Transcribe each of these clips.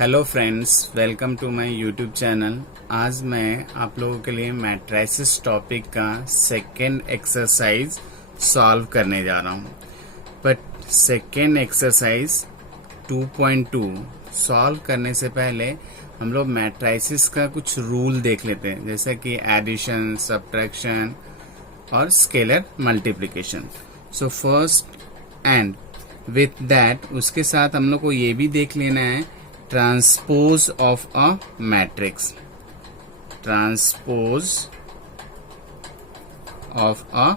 Hello friends, welcome to my YouTube channel. आज मैं आप लोगों के लिए मैट्रिसेस टॉपिक का सेकेंड एक्सरसाइज सॉल्व करने जा रहा हूँ। बट सेकेंड एक्सरसाइज 2.2 सॉल्व करने से पहले हम लोग मैट्रिसेस का कुछ रूल देख लेते हैं, जैसे कि एडिशन, सब्ट्रैक्शन और scalar multiplication. So first and with that उसके साथ हम लोग को ये भी देख लेना है transpose of a matrix. Transpose of a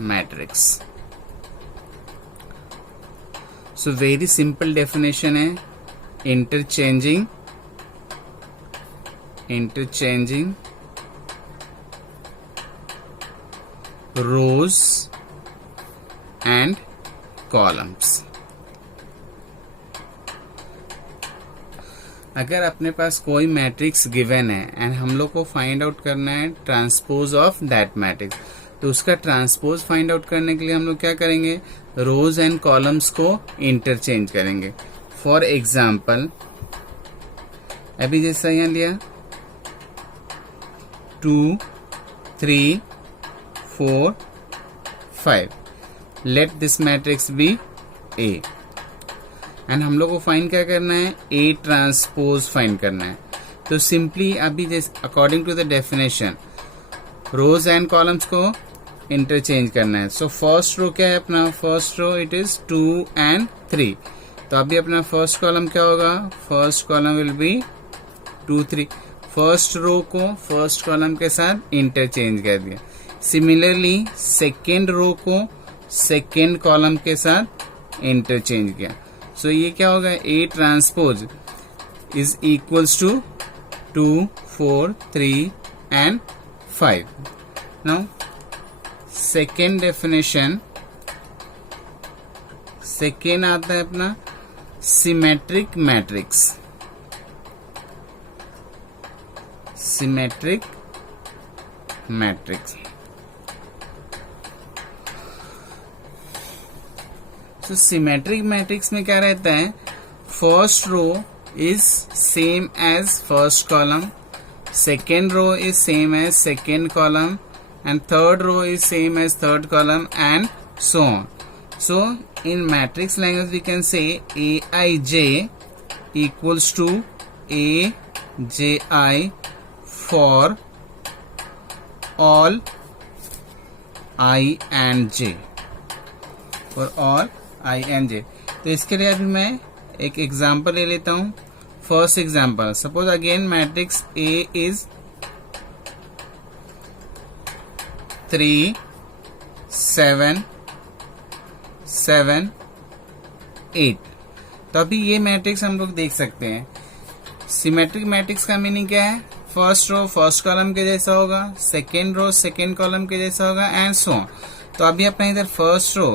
matrix. So very simple definition है, इंटरचेंजिंग रोज एंड कॉलम्स। अगर अपने पास कोई मैट्रिक्स गिवन है एंड हम लोग को फाइंड आउट करना है ट्रांसपोज ऑफ दैट मैट्रिक्स, तो उसका ट्रांसपोज फाइंड आउट करने के लिए हम लोग क्या करेंगे, रोज एंड कॉलम्स को इंटरचेंज करेंगे। फॉर एग्जाम्पल, अभी जैसा यहाँ लिया 2, 3, 4, 5, let this matrix be A and हम लोग को फाइंड क्या करना है, ए ट्रांसपोज फाइंड करना है। तो सिंपली अभी जैसे according to the definition rows and columns को इंटरचेंज करना है। सो फर्स्ट रो क्या है अपना, first row it is 2 and 3। तो अभी अपना फर्स्ट कॉलम क्या होगा, first column will be 2, 3। First row को फर्स्ट कॉलम के साथ इंटरचेंज कर दिया। सिमिलरली सेकेंड रो को सेकेंड कॉलम के साथ इंटरचेंज किया। सो ये क्या होगा, A transpose is equals to 2, 4, 3 and 5। Now second definition, second आता है अपना सिमेट्रिक मैट्रिक्स। Symmetric matrix. तो सिमेट्रिक मैट्रिक्स में क्या रहता है, first row is same as first column, second row is same as second column and third row is same as third column and so on. So in matrix language we can say Aij equals to Aj for all I and J, for all I and J। तो इसके लिए अभी मैं एक example ले लेता हूं। First example, suppose again matrix A is 3, 7, 7, 8। तो अभी ये मैट्रिक्स हम लोग देख सकते हैं। सिमेट्रिक मैट्रिक्स का मीनिंग क्या है, फर्स्ट रो फर्स्ट कॉलम के जैसा होगा, सेकेंड रो सेकेंड कॉलम के जैसा होगा एंड सो ऑन। तो अभी अपना इधर फर्स्ट रो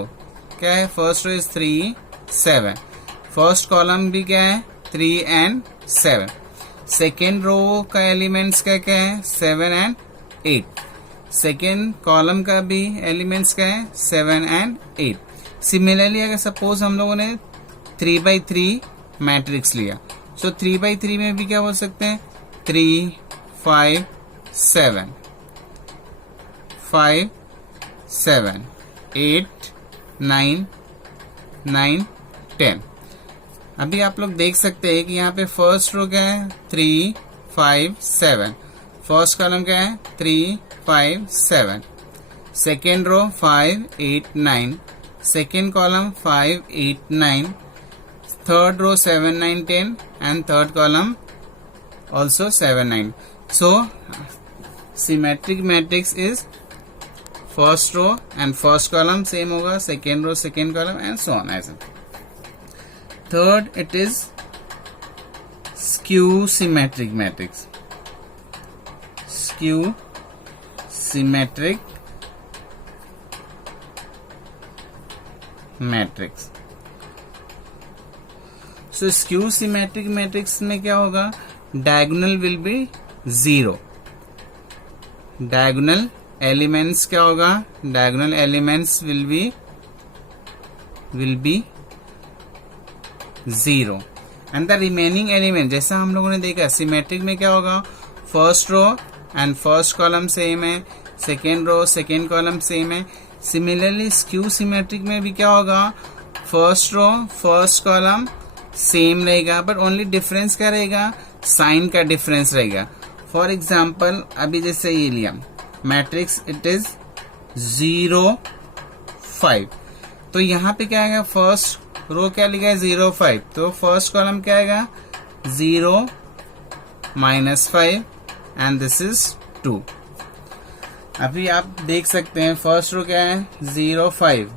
क्या है, first row is 3, 7। First column भी क्या है, 3 and 7। सेकेंड रो का एलिमेंट्स क्या क्या है, 7 and 8। सेकेंड कॉलम का भी एलिमेंट्स क्या है, 7 and 8। सिमिलरली अगर सपोज हम लोगों ने 3x3 मैट्रिक्स लिया, सो 3x3 में भी क्या बोल सकते हैं, 3, 5, 7, 5, 7, 8, 9, 9, 10। अभी आप लोग देख सकते हैं कि यहाँ पे फर्स्ट रो क्या है, 3, 5, 7। फर्स्ट कॉलम क्या है, 3, 5, 7। Second row 5, 8, 9। Second column 5, 8, 9। Third row 7, 9, 10 and third column also 7, 9। So symmetric matrix is first row and first column same होगा, second row second column and so on ऐसे। Third it is skew symmetric matrix। Skew symmetric matrix। So skew symmetric matrix में क्या होगा, diagonal will be 0। Diagonal elements क्या होगा, diagonal elements will be 0 and the remaining element, जैसा हम लोगों ने देखा सिमेट्रिक में क्या होगा, first row and first column same है, second row second column same है। सिमिलरली स्क्यू सिमेट्रिक में भी क्या होगा, first row first column same रहेगा, बट ओनली डिफरेंस क्या रहेगा, साइन का डिफरेंस रहेगा। फॉर एग्जाम्पल अभी जैसे ये लिया मैट्रिक्स, इट इज 0 5, तो यहाँ पे क्या आएगा, फर्स्ट रो क्या लिखा है 0 5, तो फर्स्ट कॉलम क्या आएगा 0 -5 एंड दिस इज 2। अभी आप देख सकते हैं फर्स्ट रो क्या है 0 5,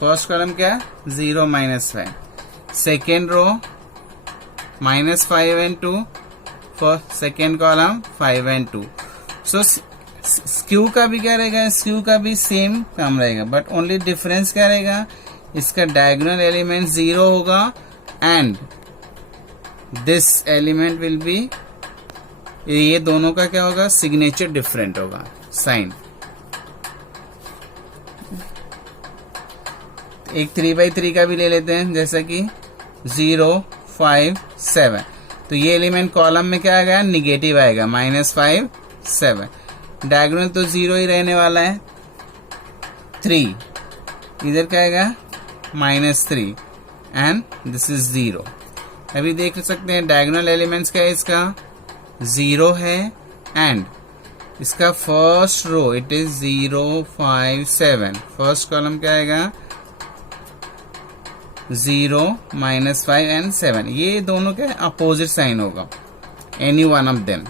फर्स्ट कॉलम क्या है 0 -5, second row -5 and 2, first second column 5 and 2। So skew का भी क्या रहेगा, स्क्यू का भी सेम काम रहेगा, बट ओनली डिफरेंस क्या रहेगा, इसका डायगोनल एलिमेंट 0 होगा and this element will be, ये दोनों का क्या होगा, सिग्नेचर डिफरेंट होगा, साइन। एक 3x3 का भी ले लेते हैं, जैसा कि 0 5 7, तो ये एलिमेंट कॉलम में क्या आएगा, निगेटिव आएगा, -5 7, डायगोनल तो 0 ही रहने वाला है, 3 इधर क्या आएगा -3 एंड दिस इज 0। अभी देख सकते हैं डायगोनल एलिमेंट्स क्या है, इसका 0 है एंड इसका first row it is 0 5 7, first column क्या आएगा 0 -5 एंड 7, ये दोनों के अपोजिट साइन होगा, any one of them,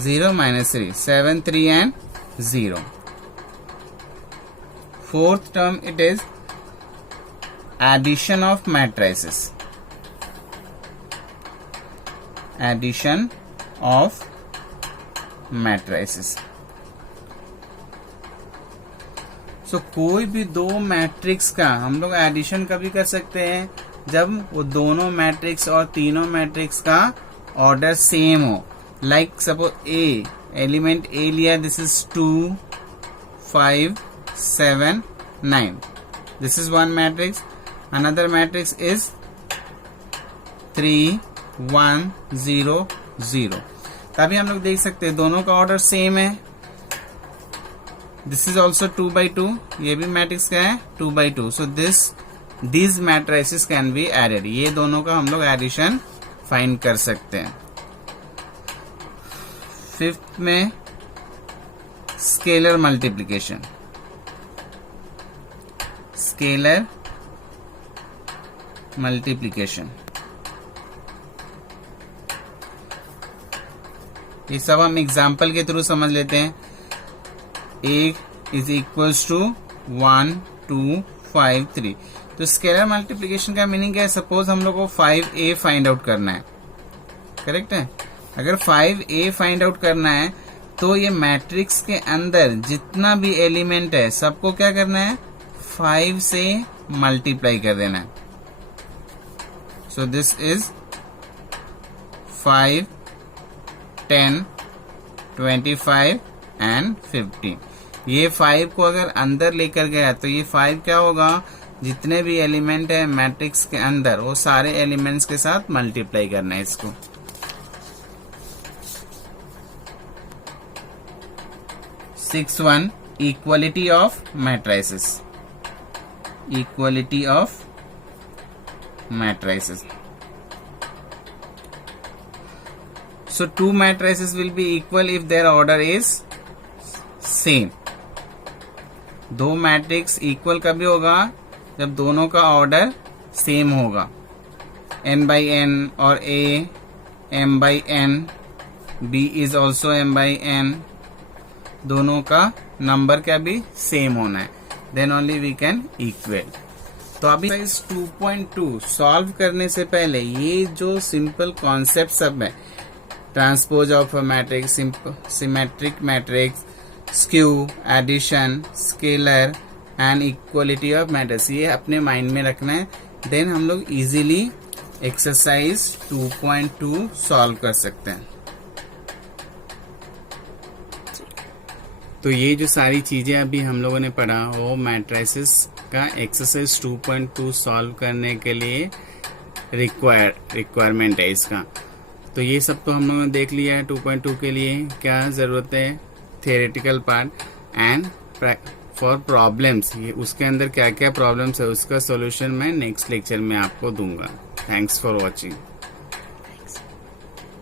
0 -3 7 3 and 0। Fourth term it is addition of matrices, addition of matrices। So कोई भी दो मैट्रिक्स का हम लोग एडिशन कभी कर सकते हैं जब वो दोनों मैट्रिक्स और तीनों मैट्रिक्स का ऑर्डर सेम हो। लाइक सपोज ए, एलिमेंट ए लिया, this is 2 5 7 9, this is one matrix, another matrix is 3 1 0 0, तभी हम लोग देख सकते हैं दोनों का ऑर्डर सेम है। दिस इज ऑल्सो 2x2, ये भी मैट्रिक्स क्या है 2x2, so this matrices can be added, ये दोनों का हम लोग एडिशन फाइंड कर सकते हैं। फिफ्थ में स्केलर मल्टीप्लिकेशन, स्केलर मल्टीप्लिकेशन, ये सब हम एग्जाम्पल के थ्रू समझ लेते हैं। ए इज इक्वल्स टू 1 2 5 3, तो स्केलर मल्टीप्लिकेशन का मीनिंग क्या है, सपोज हम लोग को 5a फाइंड आउट करना है, करेक्ट है। अगर 5a फाइंड आउट करना है तो ये मैट्रिक्स के अंदर जितना भी एलिमेंट है सबको क्या करना है, 5 से मल्टीप्लाई कर देना है। So this is 5 10 25 and 15। ये 5 को अगर अंदर लेकर गया तो ये 5 क्या होगा, जितने भी एलिमेंट है मैट्रिक्स के अंदर वो सारे एलिमेंट्स के साथ मल्टीप्लाई करना है इसको। 6 equality of matrices, equality of matrices। So two matrices will be equal if their order is same। दो मैट्रिक्स इक्वल कभी होगा जब दोनों का ऑर्डर सेम होगा, n/n और a m/n, b is also m/n, दोनों का नंबर क्या भी सेम होना है, then only we can equate. तो अभी इस 2.2 सॉल्व करने से पहले ये जो सिंपल कॉन्सेप्ट सब है, transpose of matrix, symmetric matrix, skew, addition, scalar and equality of matrix, ये अपने माइंड में रखना है, देन हम लोग इजीली एक्सरसाइज 2.2 सॉल्व कर सकते हैं। तो ये जो सारी चीजें अभी हम लोगों ने पढ़ा वो मैट्रिसेस का एक्सरसाइज 2.2 सॉल्व करने के लिए रिक्वायरमेंट है इसका। तो ये सब तो हम लोगों ने देख लिया है 2.2 के लिए क्या ज़रूरत है, theoretical part and for problems, ये उसके अंदर क्या क्या प्रॉब्लम्स है उसका सॉल्यूशन मैं नेक्स्ट लेक्चर में आपको दूंगा। Thanks for watching.